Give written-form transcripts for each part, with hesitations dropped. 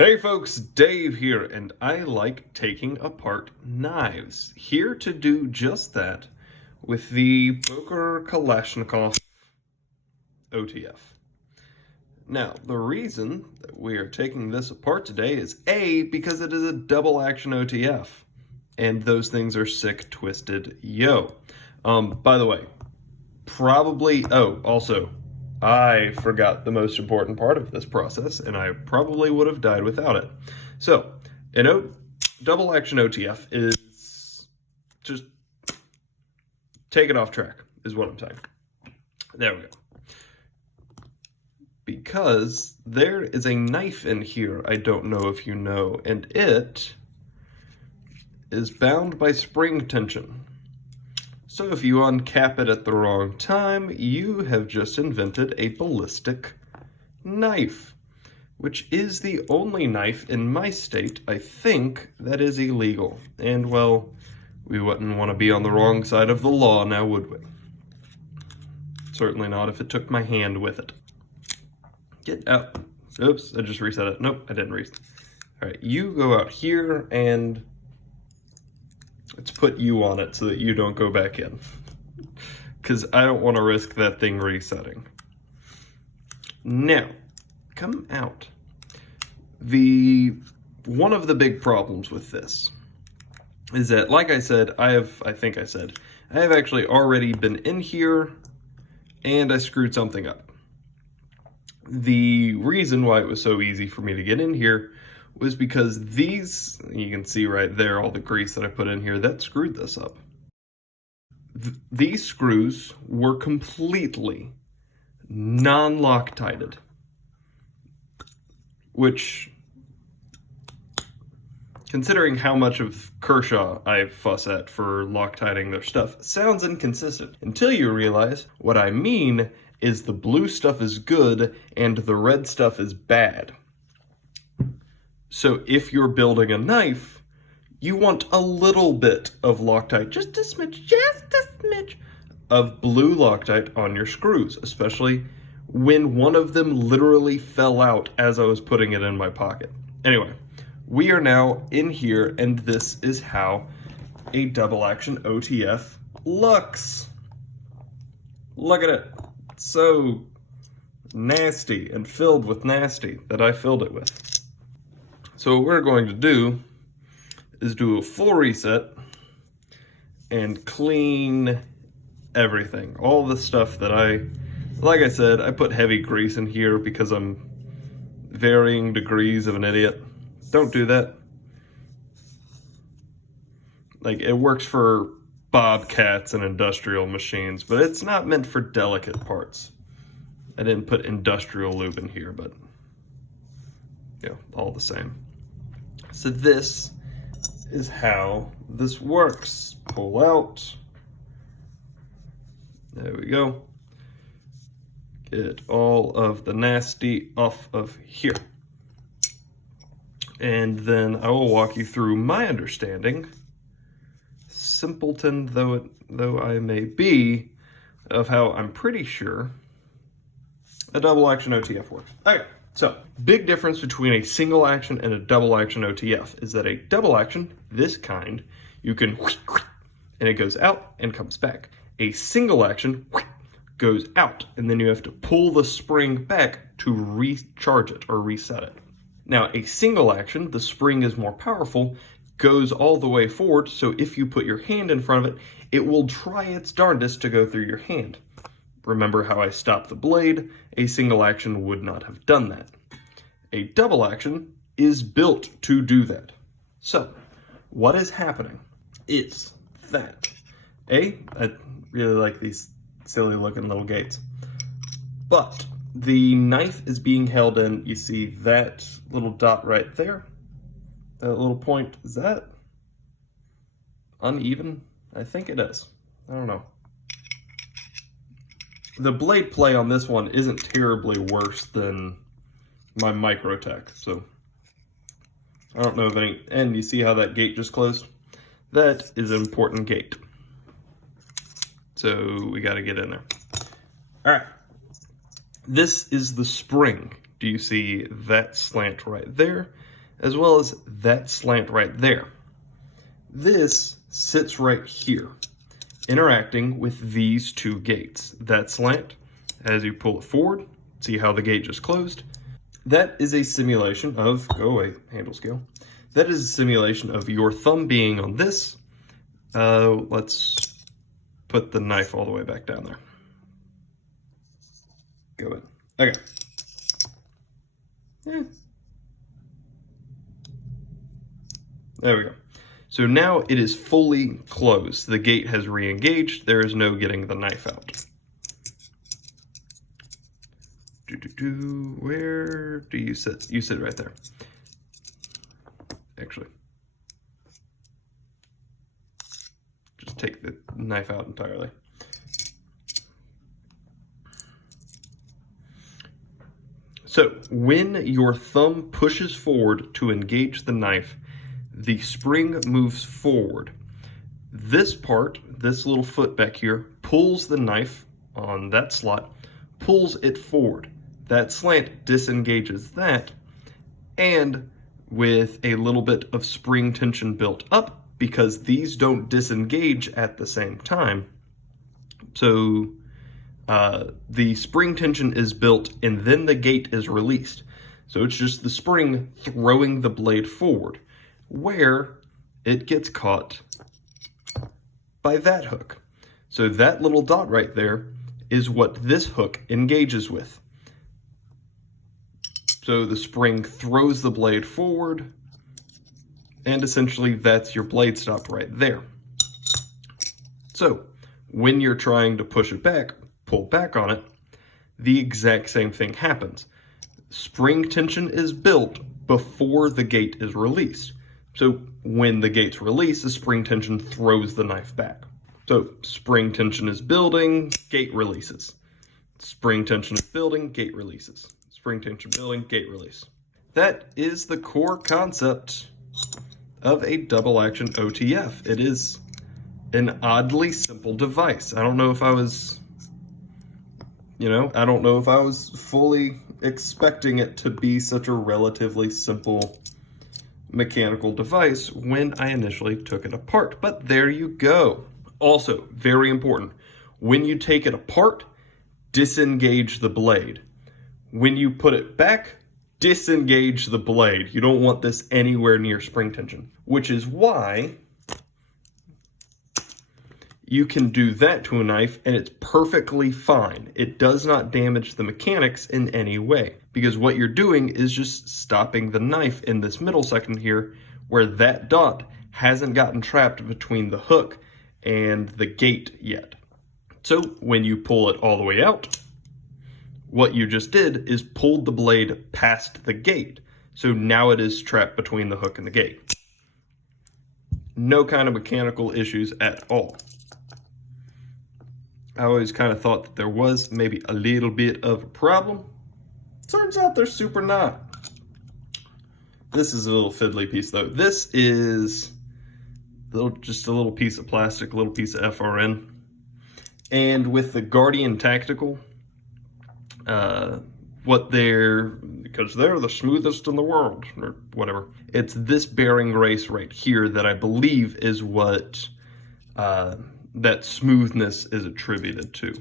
Hey folks, Dave here, and I like taking apart knives. Here to do just that with the Boker Kalashnikov OTF. Now, the reason that we are taking this apart today is A, because it is a double action OTF, and those things are sick, twisted, yo. By the way, also, I forgot the most important part of this process, and I probably would have died without it. So, double action OTF is just take it off track, is what I'm saying. There we go. Because there is a knife in here, I don't know if you know, and it is bound by spring tension. So if you uncap it at the wrong time, you have just invented a ballistic knife, which is the only knife in my state, I think, that is illegal. And, well, we wouldn't want to be on the wrong side of the law now, would we? Certainly not if it took my hand with it. Get out. Oops, I just reset it. Nope, I didn't reset it. All right, you go out here and let's put you on it so that you don't go back in. Because I don't want to risk that thing resetting. Now, come out. One of the big problems with this is that, like I said, I have actually already been in here and I screwed something up. The reason why it was so easy for me to get in here was because these, you can see right there all the grease that I put in here, that screwed this up. These screws were completely non-Loctited, which, considering how much of Kershaw I fuss at for Loctiting their stuff, sounds inconsistent until you realize what I mean is the blue stuff is good and the red stuff is bad. So if you're building a knife, you want a little bit of Loctite, just a smidge of blue Loctite on your screws, especially when one of them literally fell out as I was putting it in my pocket. Anyway, we are now in here, and this is how a double action OTF looks. Look at it. It's so nasty and filled with nasty that I filled it with. So what we're going to do is do a full reset and clean everything. All the stuff that like I said, I put heavy grease in here because I'm varying degrees of an idiot. Don't do that. Like, it works for bobcats and industrial machines, but it's not meant for delicate parts. I didn't put industrial lube in here, but yeah, all the same. So this is how this works. Pull out. There we go. Get all of the nasty off of here. And then I will walk you through my understanding, simpleton though I may be, of how I'm pretty sure a double action OTF works. Okay. So, big difference between a single action and a double action OTF is that a double action, this kind, you can and it goes out and comes back. A single action goes out and then you have to pull the spring back to recharge it or reset it. Now, a single action, the spring is more powerful, goes all the way forward, so if you put your hand in front of it, it will try its darndest to go through your hand. Remember how I stopped the blade? A single action would not have done that. A double action is built to do that. So, what is happening is that, I really like these silly looking little gates, but the knife is being held in, you see that little dot right there? That little point, is that uneven? I think it is. I don't know. The blade play on this one isn't terribly worse than my Microtech, so I don't know of any. And you see how that gate just closed? That is an important gate. So we got to get in there. All right. This is the spring do you see that slant right there, as well as that slant right there. This sits right here, interacting with these two gates. That slant, as you pull it forward, see how the gate just closed? That is a simulation of, go away, handle scale. That is a simulation of your thumb being on this. Let's put the knife all the way back down there. Go in. Okay. There we go. So now it is fully closed. The gate has re-engaged. There is no getting the knife out. Where do you sit? You sit right there. Actually, just take the knife out entirely. So when your thumb pushes forward to engage the knife, the spring moves forward. This part, this little foot back here, pulls the knife on that slot, pulls it forward. That slant disengages that, and with a little bit of spring tension built up, because these don't disengage at the same time. So the spring tension is built and then the gate is released. So it's just the spring throwing the blade forward, where it gets caught by that hook. So that little dot right there is what this hook engages with. So the spring throws the blade forward, and essentially that's your blade stop right there. So when you're trying to push it back, pull back on it, the exact same thing happens. Spring tension is built before the gate is released. So when the gate's released, the spring tension throws the knife back. So spring tension is building, gate releases. Spring tension is building, gate releases. Spring tension building, gate release. That is the core concept of a double action OTF. It is an oddly simple device. I don't know if I was, I don't know if I was fully expecting it to be such a relatively simple mechanical device when I initially took it apart, but there you go. Also, very important, when you take it apart, disengage the blade. When you put it back, disengage the blade. You don't want this anywhere near spring tension, which is why you can do that to a knife and it's perfectly fine. It does not damage the mechanics in any way, because what you're doing is just stopping the knife in this middle section here where that dot hasn't gotten trapped between the hook and the gate yet. So when you pull it all the way out, what you just did is pulled the blade past the gate. So now it is trapped between the hook and the gate. No kind of mechanical issues at all. I always kind of thought that there was maybe a little bit of a problem. Turns out there's super not. This is a little fiddly piece though. This is just a little piece of plastic, a little piece of FRN. And with the Guardian Tactical, because they're the smoothest in the world, or whatever. It's this bearing grace right here that I believe is what that smoothness is attributed to.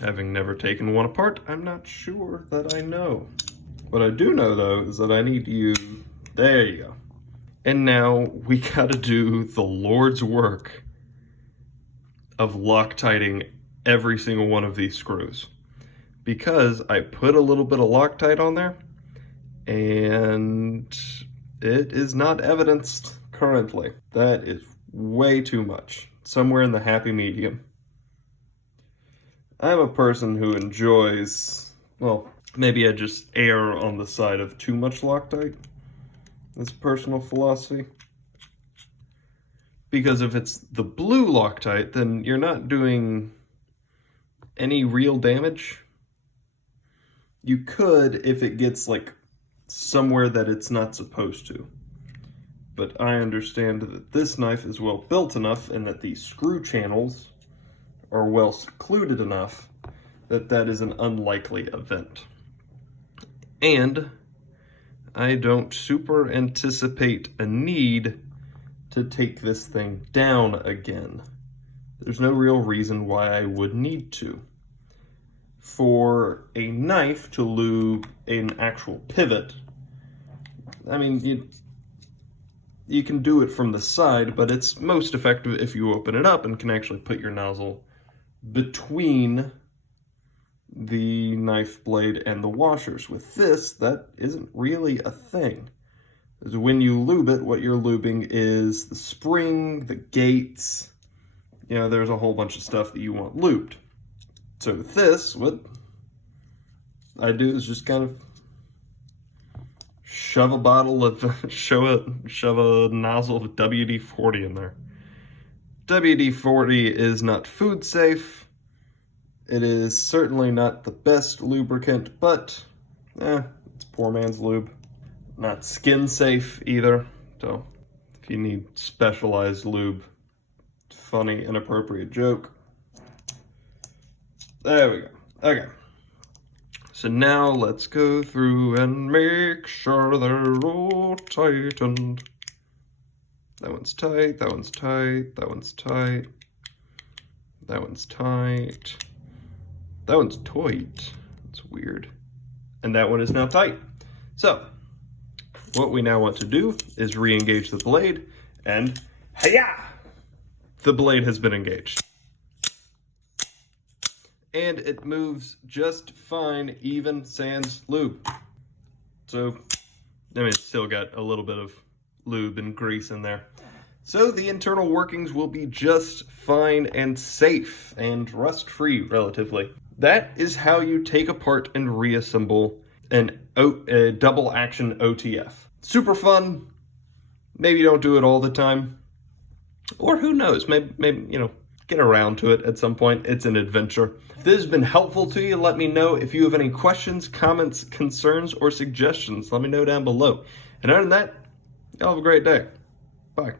Having never taken one apart, I'm not sure that I know. What I do know, though, is that I need to use... There you go. And now we gotta do the Lord's work of Loctiting every single one of these screws. Because I put a little bit of Loctite on there, and it is not evidenced currently. That is way too much. Somewhere in the happy medium. I'm a person who enjoys, well, maybe I just err on the side of too much Loctite. That's personal philosophy. Because if it's the blue Loctite, then you're not doing any real damage. You could if it gets like somewhere that it's not supposed to. But I understand that this knife is well built enough and that these screw channels are well secluded enough that that is an unlikely event. And I don't super anticipate a need to take this thing down again. There's no real reason why I would need to. For a knife to lube an actual pivot, I mean, you can do it from the side, but it's most effective if you open it up and can actually put your nozzle between the knife blade and the washers. With this, that isn't really a thing. Because when you lube it, what you're lubing is the spring, the gates, there's a whole bunch of stuff that you want lubed. So with this, what I do is just kind of shove a nozzle of WD-40 in there. WD-40 is not food safe. It is certainly not the best lubricant, but it's poor man's lube. Not skin safe either. So if you need specialized lube, funny, inappropriate joke. There we go. Okay. So now let's go through and make sure they're all tightened. That one's tight, that one's tight, that one's tight, that one's tight, that one's tight. That's weird. And that one is now tight. So what we now want to do is re-engage the blade, and hi-ya! The blade has been engaged. And it moves just fine, even sans lube. So, I mean, it's still got a little bit of lube and grease in there. So the internal workings will be just fine and safe and rust-free, relatively. That is how you take apart and reassemble a double action OTF. Super fun. Maybe you don't do it all the time. Or who knows, maybe get around to it at some point. It's an adventure. If this has been helpful to you, let me know. If you have any questions, comments, concerns, or suggestions, let me know down below. And other than that, y'all have a great day. Bye.